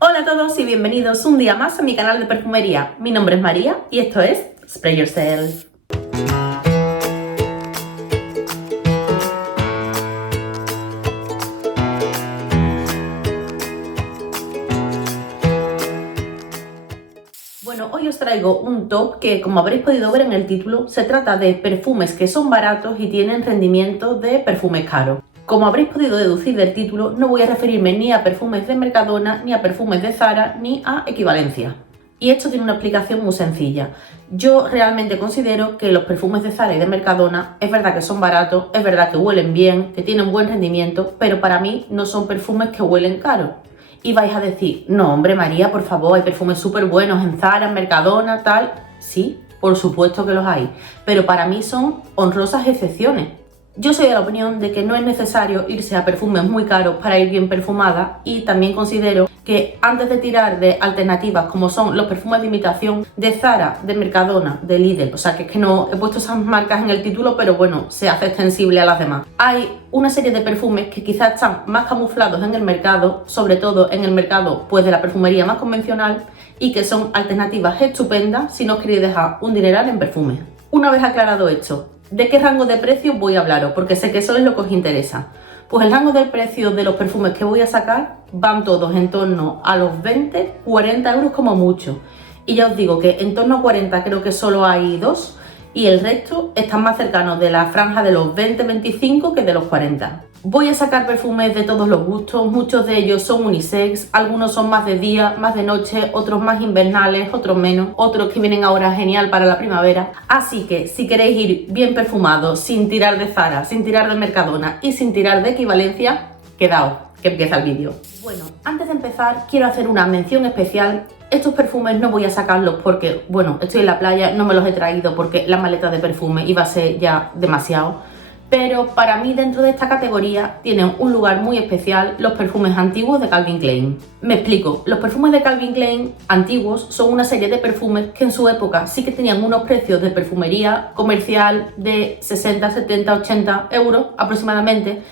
Hola a todos y bienvenidos un día más a mi canal de perfumería. Mi nombre es María y esto es Spray Yourself. Bueno, hoy os traigo un top que, como habréis podido ver en el título, se trata de perfumes que son baratos y tienen rendimiento de perfume caro. Como habréis podido deducir del título, no voy a referirme ni a perfumes de Mercadona, ni a perfumes de Zara, ni a equivalencia. Y esto tiene una explicación muy sencilla. Yo realmente considero que los perfumes de Zara y de Mercadona es verdad que son baratos, es verdad que huelen bien, que tienen buen rendimiento, pero para mí no son perfumes que huelen caro. Y vais a decir, no hombre María, por favor, hay perfumes súper buenos en Zara, en Mercadona, tal. Sí, por supuesto que los hay, pero para mí son honrosas excepciones. Yo soy de la opinión de que no es necesario irse a perfumes muy caros para ir bien perfumada, y también considero que antes de tirar de alternativas como son los perfumes de imitación de Zara, de Mercadona, de Lidl, o sea que es que no he puesto esas marcas en el título, pero bueno, se hace extensible a las demás. Hay una serie de perfumes que quizás están más camuflados en el mercado, sobre todo en el mercado pues de la perfumería más convencional, y que son alternativas estupendas si no os queréis dejar un dineral en perfumes. Una vez aclarado esto, ¿de qué rango de precio voy a hablaros? Porque sé que eso es lo que os interesa. Pues el rango del precio de los perfumes que voy a sacar van todos en torno a los 20-40 euros como mucho. Y ya os digo que en torno a 40 creo que solo hay dos, y el resto están más cercanos de la franja de los 20-25 que de los 40. Voy a sacar perfumes de todos los gustos, muchos de ellos son unisex, algunos son más de día, más de noche, otros más invernales, otros menos, otros que vienen ahora genial para la primavera. Así que si queréis ir bien perfumados, sin tirar de Zara, sin tirar de Mercadona y sin tirar de equivalencia, quedaos, que empieza el vídeo. Bueno, antes de empezar quiero hacer una mención especial. Estos perfumes no voy a sacarlos porque, bueno, estoy en la playa, no me los he traído porque la maleta de perfume iba a ser ya demasiado. Pero para mí dentro de esta categoría tienen un lugar muy especial los perfumes antiguos de Calvin Klein. Me explico, los perfumes de Calvin Klein antiguos son una serie de perfumes que en su época sí que tenían unos precios de perfumería comercial de 60, 70, 80 euros aproximadamente,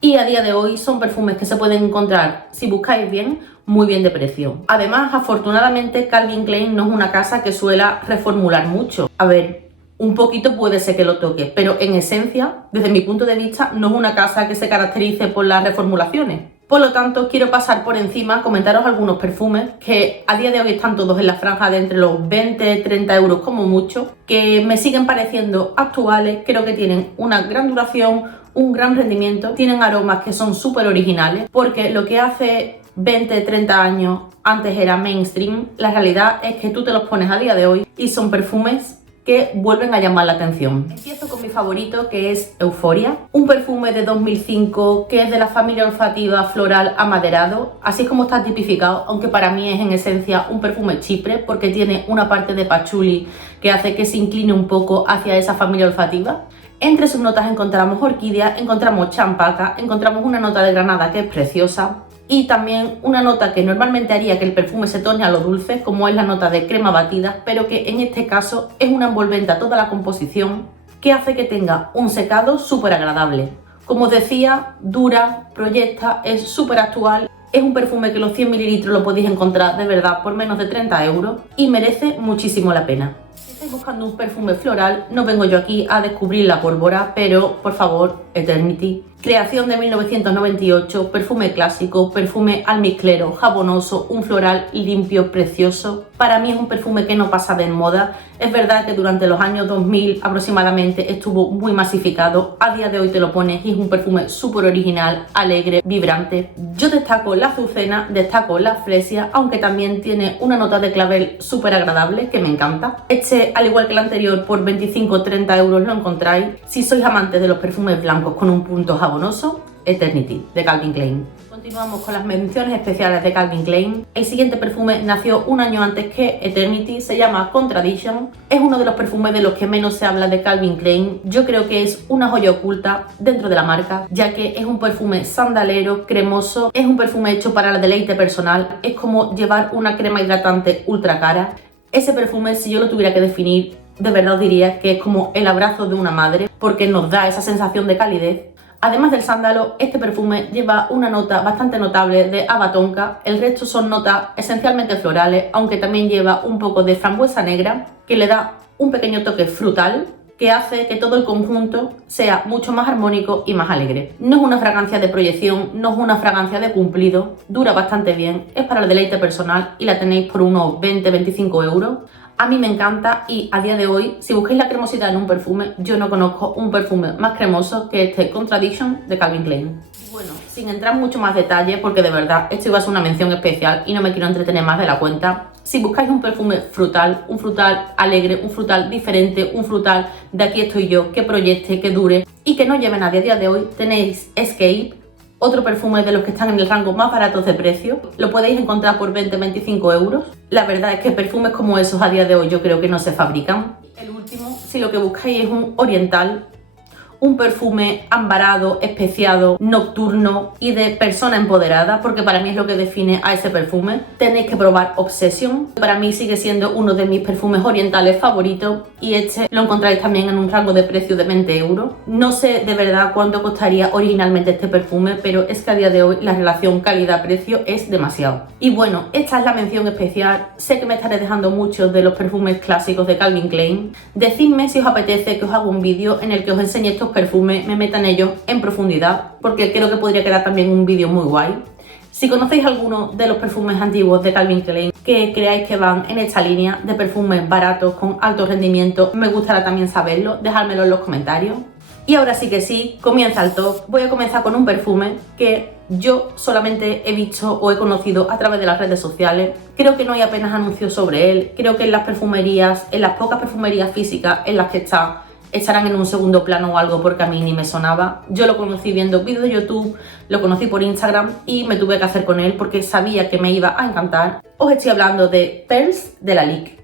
y a día de hoy son perfumes que se pueden encontrar, si buscáis bien, muy bien de precio. Además, afortunadamente Calvin Klein no es una casa que suela reformular mucho. A ver, un poquito puede ser que lo toque, pero en esencia, desde mi punto de vista, no es una casa que se caracterice por las reformulaciones. Por lo tanto, quiero pasar por encima, comentaros algunos perfumes que a día de hoy están todos en la franja de entre los 20-30 euros como mucho, que me siguen pareciendo actuales, creo que tienen una gran duración, un gran rendimiento, tienen aromas que son súper originales, porque lo que hace 20-30 años antes era mainstream, la realidad es que tú te los pones a día de hoy y son perfumes que vuelven a llamar la atención. Empiezo con mi favorito, que es Euphoria, un perfume de 2005 que es de la familia olfativa floral amaderado, así es como está tipificado, aunque para mí es en esencia un perfume chipre porque tiene una parte de patchouli que hace que se incline un poco hacia esa familia olfativa. Entre sus notas encontramos orquídea, encontramos champaca, encontramos una nota de granada que es preciosa, y también una nota que normalmente haría que el perfume se torne a lo dulce, como es la nota de crema batida, pero que en este caso es una envolvente a toda la composición que hace que tenga un secado súper agradable. Como os decía, dura, proyecta, es súper actual, es un perfume que los 100 ml lo podéis encontrar de verdad por menos de 30 euros y merece muchísimo la pena. Si estáis buscando un perfume floral, no vengo yo aquí a descubrir la pólvora, pero por favor, Eternity. Creación de 1998, perfume clásico, perfume almizclero, jabonoso, un floral limpio, precioso. Para mí es un perfume que no pasa de moda. Es verdad que durante los años 2000 aproximadamente estuvo muy masificado. A día de hoy te lo pones y es un perfume súper original, alegre, vibrante. Yo destaco la azucena, destaco la fresia, aunque también tiene una nota de clavel súper agradable que me encanta. Este, al igual que el anterior, por 25-30 euros lo encontráis. Si sois amantes de los perfumes blancos con un punto jabonoso, Eternity de Calvin Klein. Continuamos con las menciones especiales de Calvin Klein. El siguiente perfume nació un año antes que Eternity, se llama Contradiction. Es uno de los perfumes de los que menos se habla de Calvin Klein. Yo creo que es una joya oculta dentro de la marca, ya que es un perfume sandalero, cremoso, es un perfume hecho para el deleite personal, es como llevar una crema hidratante ultra cara. Ese perfume, si yo lo tuviera que definir, de verdad os diría que es como el abrazo de una madre, porque nos da esa sensación de calidez. Además del sándalo, este perfume lleva una nota bastante notable de haba tonka. El resto son notas esencialmente florales, aunque también lleva un poco de frambuesa negra, que le da un pequeño toque frutal, que hace que todo el conjunto sea mucho más armónico y más alegre. No es una fragancia de proyección, no es una fragancia de cumplido, dura bastante bien, es para el deleite personal y la tenéis por unos 20-25 euros. A mí me encanta y a día de hoy, si busquéis la cremosidad en un perfume, yo no conozco un perfume más cremoso que este Contradiction de Calvin Klein. Bueno, sin entrar en mucho más detalle, porque de verdad esto iba a ser una mención especial y no me quiero entretener más de la cuenta, si buscáis un perfume frutal, un frutal alegre, un frutal diferente, un frutal de aquí estoy yo, que proyecte, que dure y que no lleve nadie a día de hoy, tenéis Escape, otro perfume de los que están en el rango más baratos de precio. Lo podéis encontrar por 20-25 euros. La verdad es que perfumes como esos a día de hoy yo creo que no se fabrican. El último, si lo que buscáis es un oriental, un perfume ambarado, especiado, nocturno y de persona empoderada, porque para mí es lo que define a ese perfume, tenéis que probar Obsession. Para mí sigue siendo uno de mis perfumes orientales favoritos y este lo encontráis también en un rango de precio de 20 euros. No sé de verdad cuánto costaría originalmente este perfume, pero es que a día de hoy la relación calidad-precio es demasiado. Y bueno, esta es la mención especial. Sé que me estaré dejando muchos de los perfumes clásicos de Calvin Klein. Decidme si os apetece que os haga un vídeo en el que os enseñe estos perfumes, me meta en ellos en profundidad, porque creo que podría quedar también un vídeo muy guay. Si conocéis alguno de los perfumes antiguos de Calvin Klein que creáis que van en esta línea de perfumes baratos con alto rendimiento, me gustará también saberlo, dejármelo en los comentarios. Y ahora sí que sí, comienza el top. Voy a comenzar con un perfume que yo solamente he visto o he conocido a través de las redes sociales. Creo que no hay apenas anuncios sobre él. Creo que en las perfumerías, en las pocas perfumerías físicas en las que está, estarán en un segundo plano o algo, porque a mí ni me sonaba. Yo lo conocí viendo vídeos de YouTube, lo conocí por Instagram y me tuve que hacer con él porque sabía que me iba a encantar. Os estoy hablando de Pearls de Lalique.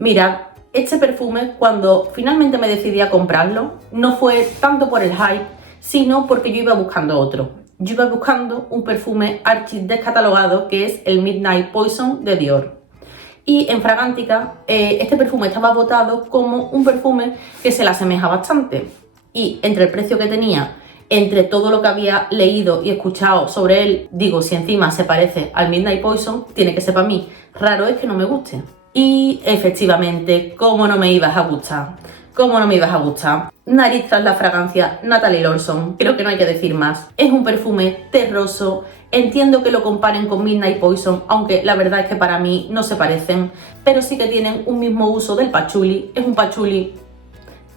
Mirad, este perfume, cuando finalmente me decidí a comprarlo, no fue tanto por el hype, sino porque yo iba buscando otro. Yo iba buscando un perfume archi descatalogado, que es el Midnight Poison de Dior. Y en Fragántica este perfume estaba votado como un perfume que se le asemeja bastante. Y entre el precio que tenía, entre todo lo que había leído y escuchado sobre él, digo, si encima se parece al Midnight Poison, tiene que ser para mí. Raro es que no me guste. Y efectivamente, ¿cómo no me ibas a gustar? ¿Cómo no me ibas a gustar? Nariz tras la fragancia, Natalie Lawson. Creo que no hay que decir más. Es un perfume terroso. Entiendo que lo comparen con Midnight Poison, aunque la verdad es que para mí no se parecen, pero sí que tienen un mismo uso del patchouli. Es un patchouli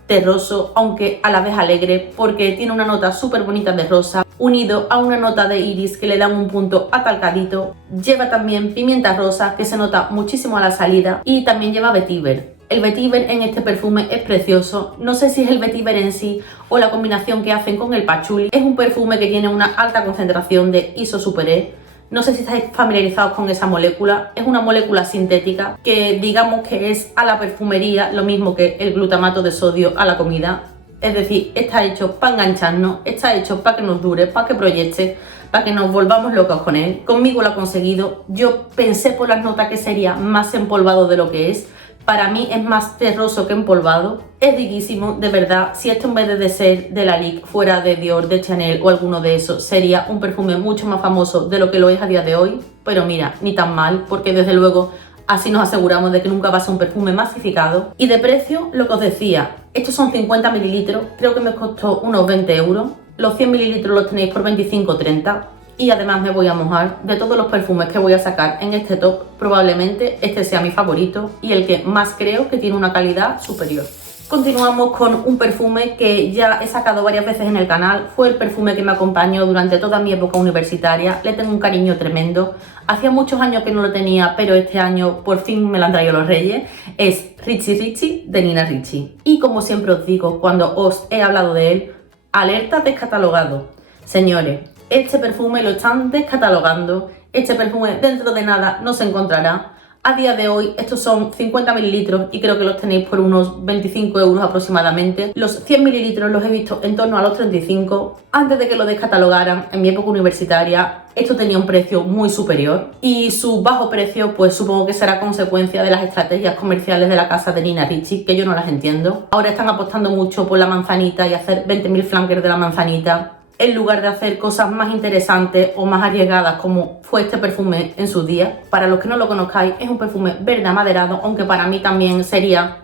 terroso, aunque a la vez alegre, porque tiene una nota súper bonita de rosa, unido a una nota de iris que le dan un punto atalcadito. Lleva también pimienta rosa, que se nota muchísimo a la salida, y también lleva vetiver. El vetiver en este perfume es precioso. No sé si es el vetiver en sí o la combinación que hacen con el patchouli. Es un perfume que tiene una alta concentración de iso super E. No sé si estáis familiarizados con esa molécula. Es una molécula sintética que digamos que es a la perfumería lo mismo que el glutamato de sodio a la comida. Es decir, está hecho para engancharnos, está hecho para que nos dure, para que proyecte, para que nos volvamos locos con él. Conmigo lo ha conseguido. Yo pensé por las notas que sería más empolvado de lo que es. Para mí es más terroso que empolvado. Es riquísimo, de verdad. Si esto en vez de ser de Lalique fuera de Dior, de Chanel o alguno de esos, sería un perfume mucho más famoso de lo que lo es a día de hoy. Pero mira, ni tan mal, porque desde luego así nos aseguramos de que nunca va a ser un perfume masificado. Y de precio, lo que os decía, estos son 50 mililitros, creo que me costó unos 20 euros. Los 100 mililitros los tenéis por 25-30. Y además me voy a mojar. De todos los perfumes que voy a sacar en este top, probablemente este sea mi favorito y el que más creo que tiene una calidad superior. Continuamos con un perfume que ya he sacado varias veces en el canal. Fue el perfume que me acompañó durante toda mi época universitaria. Le tengo un cariño tremendo. Hacía muchos años que no lo tenía, pero este año por fin me lo han traído los Reyes. Es Richie Richie de Nina Ricci. Y como siempre os digo, cuando os he hablado de él, alerta descatalogado. Señores, este perfume lo están descatalogando. Este perfume dentro de nada no se encontrará. A día de hoy estos son 50 mililitros y creo que los tenéis por unos 25 euros aproximadamente. Los 100 mililitros los he visto en torno a los 35. Antes de que lo descatalogaran, en mi época universitaria, esto tenía un precio muy superior y su bajo precio pues supongo que será consecuencia de las estrategias comerciales de la casa de Nina Ricci, que yo no las entiendo. Ahora están apostando mucho por la manzanita y hacer 20.000 flankers de la manzanita, en lugar de hacer cosas más interesantes o más arriesgadas como fue este perfume en su día. Para los que no lo conozcáis, es un perfume verde amaderado, aunque para mí también sería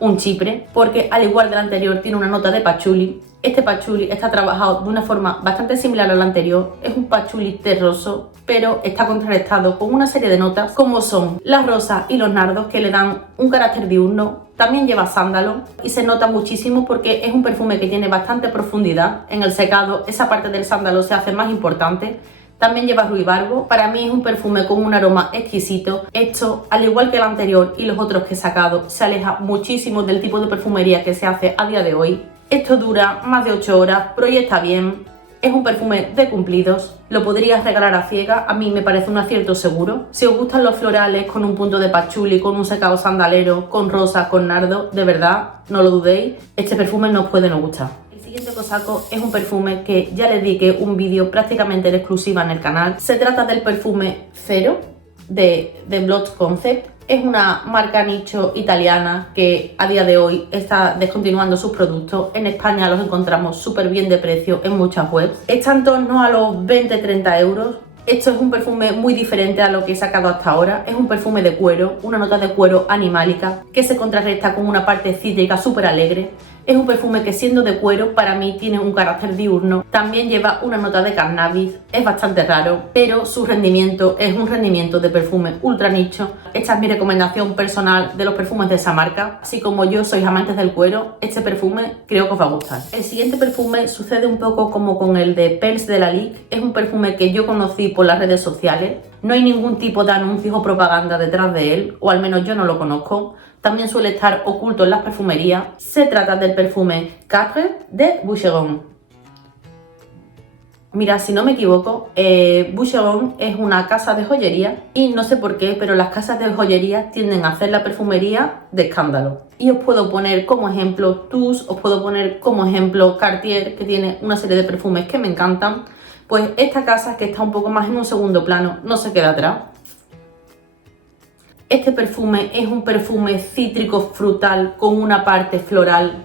un chipre, porque al igual del anterior tiene una nota de patchouli. Este patchouli está trabajado de una forma bastante similar al anterior, es un patchouli terroso, pero está contrarrestado con una serie de notas como son las rosas y los nardos, que le dan un carácter diurno. También lleva sándalo y se nota muchísimo porque es un perfume que tiene bastante profundidad. En el secado esa parte del sándalo se hace más importante. También lleva ruibarbo. Para mí es un perfume con un aroma exquisito. Esto, al igual que el anterior y los otros que he sacado, se aleja muchísimo del tipo de perfumería que se hace a día de hoy. Esto dura más de 8 horas, proyecta bien, es un perfume de cumplidos, lo podrías regalar a ciegas, a mí me parece un acierto seguro. Si os gustan los florales con un punto de patchouli, con un secado sandalero, con rosa, con nardo, de verdad, no lo dudéis, este perfume no os puede no gustar. El siguiente que os saco es un perfume que ya les dediqué un vídeo prácticamente en exclusiva en el canal. Se trata del perfume Zero de Blood Concept. Es una marca nicho italiana que a día de hoy está descontinuando sus productos. En España los encontramos súper bien de precio en muchas webs. Está en torno a los 20-30 euros. Esto es un perfume muy diferente a lo que he sacado hasta ahora. Es un perfume de cuero, una nota de cuero animálica que se contrarresta con una parte cítrica súper alegre. Es un perfume que, siendo de cuero, para mí tiene un carácter diurno. También lleva una nota de cannabis, es bastante raro, pero su rendimiento es un rendimiento de perfume ultra nicho. Esta es mi recomendación personal de los perfumes de esa marca. Así como yo sois amantes del cuero, este perfume creo que os va a gustar. El siguiente perfume sucede un poco como con el de Perles de Lalique. Es un perfume que yo conocí por las redes sociales. No hay ningún tipo de anuncios o propaganda detrás de él, o al menos yo no lo conozco. También suele estar oculto en las perfumerías. Se trata del perfume Quatre de Boucheron. Mira, si no me equivoco, Boucheron es una casa de joyería y no sé por qué, pero las casas de joyería tienden a hacer la perfumería de escándalo. Y os puedo poner como ejemplo Tous, os puedo poner como ejemplo Cartier, que tiene una serie de perfumes que me encantan. Pues esta casa, que está un poco más en un segundo plano, no se queda atrás. Este perfume es un perfume cítrico frutal con una parte floral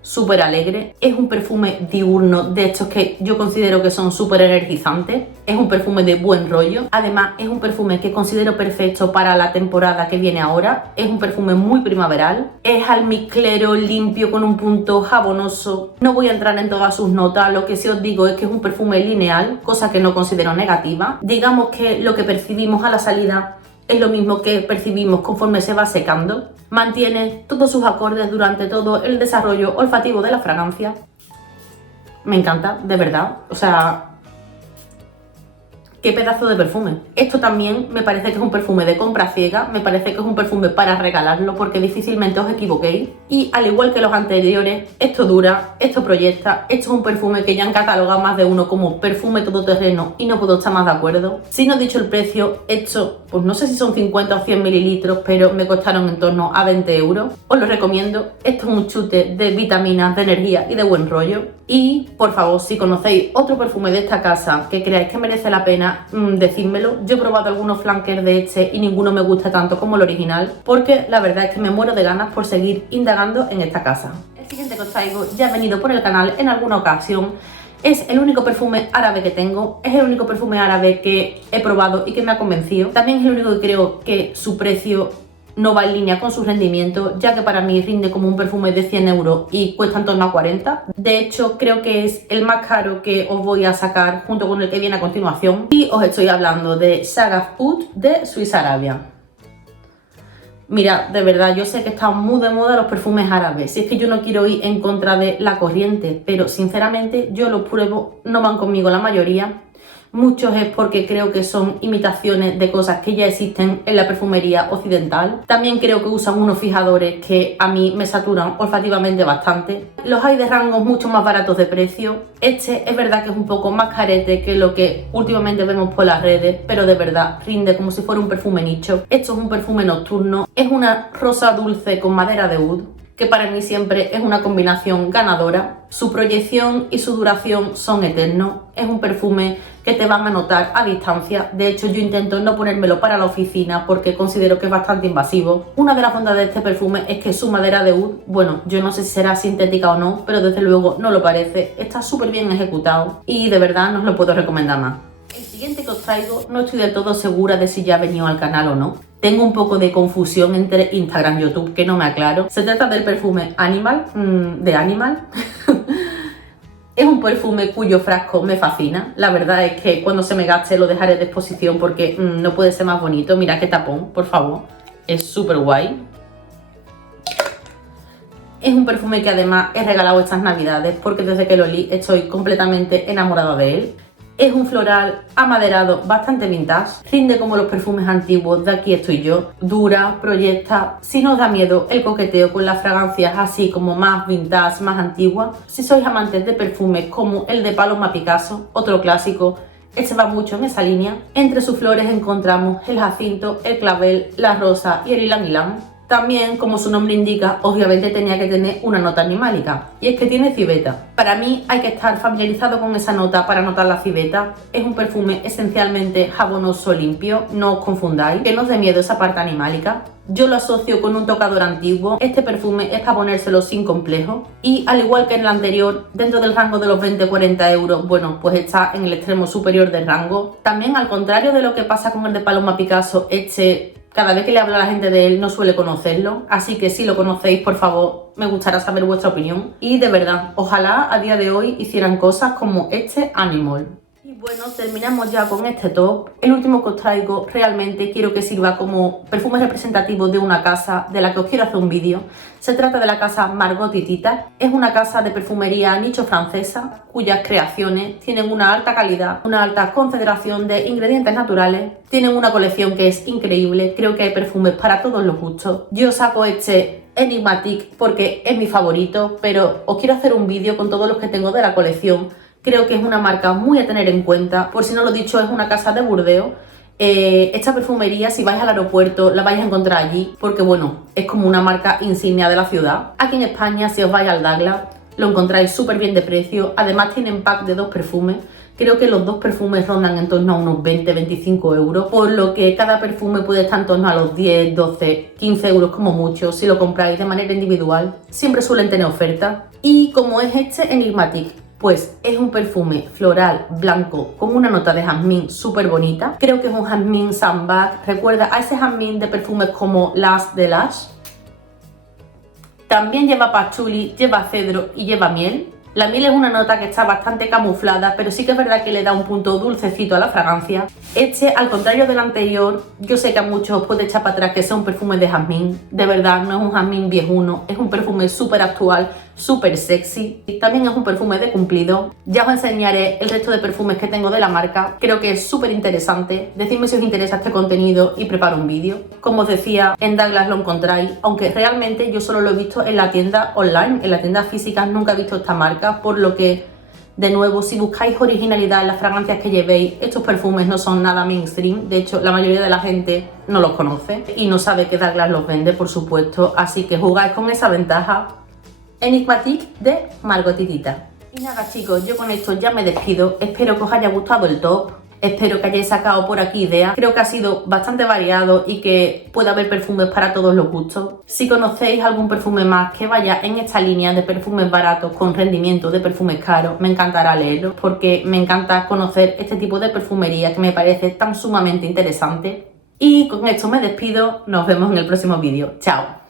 súper alegre. Es un perfume diurno, de estos que yo considero que son súper energizantes. Es un perfume de buen rollo. Además, es un perfume que considero perfecto para la temporada que viene ahora. Es un perfume muy primaveral. Es almizclero, limpio, con un punto jabonoso. No voy a entrar en todas sus notas. Lo que sí os digo es que es un perfume lineal, cosa que no considero negativa. Digamos que lo que percibimos a la salida es lo mismo que percibimos conforme se va secando. Mantiene todos sus acordes durante todo el desarrollo olfativo de la fragancia. Me encanta, de verdad. O sea, qué pedazo de perfume. Esto también me parece que es un perfume de compra ciega. Me parece que es un perfume para regalarlo, porque difícilmente os equivoquéis. Y al igual que los anteriores, esto dura, esto proyecta. Esto es un perfume que ya han catalogado más de uno como perfume todoterreno y no puedo estar más de acuerdo. Si no he dicho el precio, esto, pues no sé si son 50 o 100 mililitros, pero me costaron en torno a 20 euros. Os lo recomiendo. Esto es un chute de vitaminas, de energía y de buen rollo. Y, por favor, si conocéis otro perfume de esta casa que creáis que merece la pena, decídmelo. Yo he probado algunos flankers de este y ninguno me gusta tanto como el original, porque la verdad es que me muero de ganas por seguir indagando en esta casa. El siguiente que os traigo ya ha venido por el canal en alguna ocasión. Es el único perfume árabe que tengo, es el único perfume árabe que he probado y que me ha convencido. También es el único que creo que su precio no va en línea con su rendimiento, ya que para mí rinde como un perfume de 100 euros y cuesta en torno a 40. De hecho, creo que es el más caro que os voy a sacar junto con el que viene a continuación. Y os estoy hablando de Shagaf Oud de Swiss Arabia. Mira, de verdad, yo sé que están muy de moda los perfumes árabes. Si es que yo no quiero ir en contra de la corriente, pero sinceramente yo los pruebo, no van conmigo la mayoría. Muchos es porque creo que son imitaciones de cosas que ya existen en la perfumería occidental. También creo que usan unos fijadores que a mí me saturan olfativamente bastante. Los hay de rangos mucho más baratos de precio. Este es verdad que es un poco más carete que lo que últimamente vemos por las redes, pero de verdad rinde como si fuera un perfume nicho. Esto es un perfume nocturno, es una rosa dulce con madera de oud, que para mí siempre es una combinación ganadora. Su proyección y su duración son eternos. Es un perfume que te van a notar a distancia. De hecho, yo intento no ponérmelo para la oficina porque considero que es bastante invasivo. Una de las bondades de este perfume es que su madera de oud, bueno, yo no sé si será sintética o no, pero desde luego no lo parece. Está súper bien ejecutado y de verdad no os lo puedo recomendar más. El siguiente que os traigo no estoy del todo segura de si ya ha venido al canal o no. Tengo un poco de confusión entre Instagram y YouTube que no me aclaro. Se trata del perfume Animal, de Animal. Es un perfume cuyo frasco me fascina. La verdad es que cuando se me gaste lo dejaré de exposición porque no puede ser más bonito. Mira qué tapón, por favor. Es súper guay. Es un perfume que además he regalado estas navidades porque desde que lo olí estoy completamente enamorada de él. Es un floral amaderado bastante vintage, rinde como los perfumes antiguos de Aquí estoy yo, dura, proyecta. Si no os da miedo el coqueteo con las fragancias así como más vintage, más antiguas, si sois amantes de perfumes como el de Paloma Picasso, otro clásico, este va mucho en esa línea. Entre sus flores encontramos el jacinto, el clavel, la rosa y el ylang ylang. También, como su nombre indica, obviamente tenía que tener una nota animálica, y es que tiene civeta. Para mí hay que estar familiarizado con esa nota para notar la civeta. Es un perfume esencialmente jabonoso limpio, no os confundáis, que no os dé miedo esa parte animálica. Yo lo asocio con un tocador antiguo. Este perfume es para ponérselo sin complejo y al igual que en el anterior, dentro del rango de los 20-40 euros, bueno, pues está en el extremo superior del rango. También, al contrario de lo que pasa con el de Paloma Picasso, cada vez que le hablo a la gente de él no suele conocerlo, así que si lo conocéis, por favor, me gustaría saber vuestra opinión. Y de verdad, ojalá a día de hoy hicieran cosas como este Animal. Y bueno, terminamos ya con este top. El último que os traigo realmente quiero que sirva como perfume representativo de una casa de la que os quiero hacer un vídeo. Se trata de la casa Margot Tita. Es una casa de perfumería nicho francesa cuyas creaciones tienen una alta calidad, una alta concentración de ingredientes naturales. Tienen una colección que es increíble. Creo que hay perfumes para todos los gustos. Yo saco este Enigmatique porque es mi favorito, pero os quiero hacer un vídeo con todos los que tengo de la colección. Creo que es una marca muy a tener en cuenta. Por si no lo he dicho, es una casa de Burdeos. Esta perfumería, si vais al aeropuerto, la vais a encontrar allí porque, bueno, es como una marca insignia de la ciudad. Aquí en España, si os vais al Douglas, lo encontráis súper bien de precio. Además, tienen pack de 2 perfumes. Creo que los 2 perfumes rondan en torno a unos 20-25 euros, por lo que cada perfume puede estar en torno a los 10, 12, 15 euros como mucho si lo compráis de manera individual. Siempre suelen tener ofertas. Y como es este Enigmatique, pues es un perfume floral blanco con una nota de jazmín súper bonita. Creo que es un jazmín sambac. Recuerda a ese jazmín de perfumes como Lush de Lush. También lleva patchouli, lleva cedro y lleva miel. La miel es una nota que está bastante camuflada, pero sí que es verdad que le da un punto dulcecito a la fragancia. Este, al contrario del anterior, yo sé que a muchos os puede echar para atrás que sea un perfume de jazmín. De verdad, no es un jazmín viejuno, es un perfume súper actual, súper sexy. Y también es un perfume de cumplido. Ya os enseñaré el resto de perfumes que tengo de la marca. Creo que es súper interesante. Decidme si os interesa este contenido y preparo un vídeo. Como os decía, en Douglas lo encontráis, aunque realmente yo solo lo he visto en la tienda online. En la tienda física nunca he visto esta marca, por lo que, de nuevo, si buscáis originalidad en las fragancias que llevéis, estos perfumes no son nada mainstream. De hecho, la mayoría de la gente no los conoce y no sabe que Douglas los vende, por supuesto. Así que jugáis con esa ventaja. Enigmatique de Margot Tita. Y nada, chicos, yo con esto ya me despido. Espero que os haya gustado el top. Espero que hayáis sacado por aquí ideas. Creo que ha sido bastante variado y que puede haber perfumes para todos los gustos. Si conocéis algún perfume más que vaya en esta línea de perfumes baratos con rendimiento de perfumes caros, me encantará leerlo porque me encanta conocer este tipo de perfumería que me parece tan sumamente interesante. Y con esto me despido. Nos vemos en el próximo vídeo. Chao.